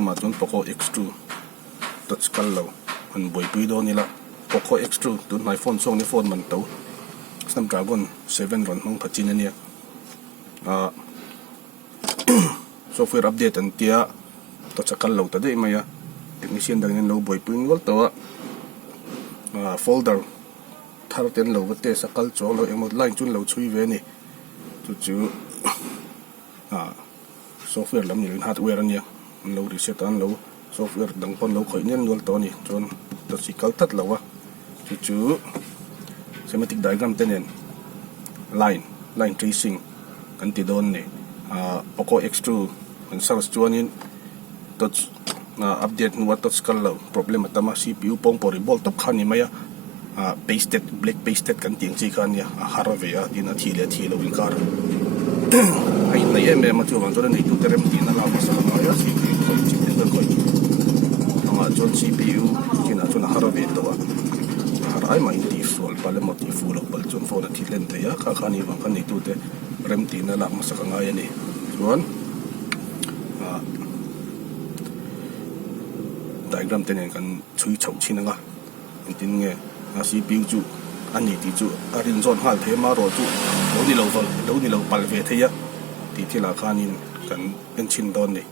mà chọn Poco X2 touch color anh bồi bùi đó nila Poco X2 tụi này phone song ni phone mình tàu Snapdragon 7 run mong phát triển này software update anh tia touch color ta đây mày technician đang nên lâu bồi bùi ngol tàu folder thar ten lâu vật tê sakal cho lâu em một line chun lâu chui về nè chú software làm nhiều hardware anh nhé lâu reset anh lâu software đăng con lâu khỏi nhân luôn to nè chọn tất chỉ câu thắt lâu chú schematic diagram tên line tracing kan ti don nè Poco X2 kan sars chuanin touch update nuwa touch color problem atama CPU pong poribol top khani maya pasted black pasted kan tiang chi khan ya harave ya din a thilo in kar ai nei em ma chu wang chon nei tu terem tin na ma sa ma ya CPU ko chi den ko ama chon CPU kina chon harave to har ai mai ti full pale mo ti full pal chon phone thi len te ya kha khani wang kan nei tu te rem tin na ma sa nga ya ni chuan diagram tên kan chui chau chin nga tin nge CPU chu ani ti chu arin zon hal the ma ro chu lo ni lo pal ve the ya ti thila khanin kan en chin don ni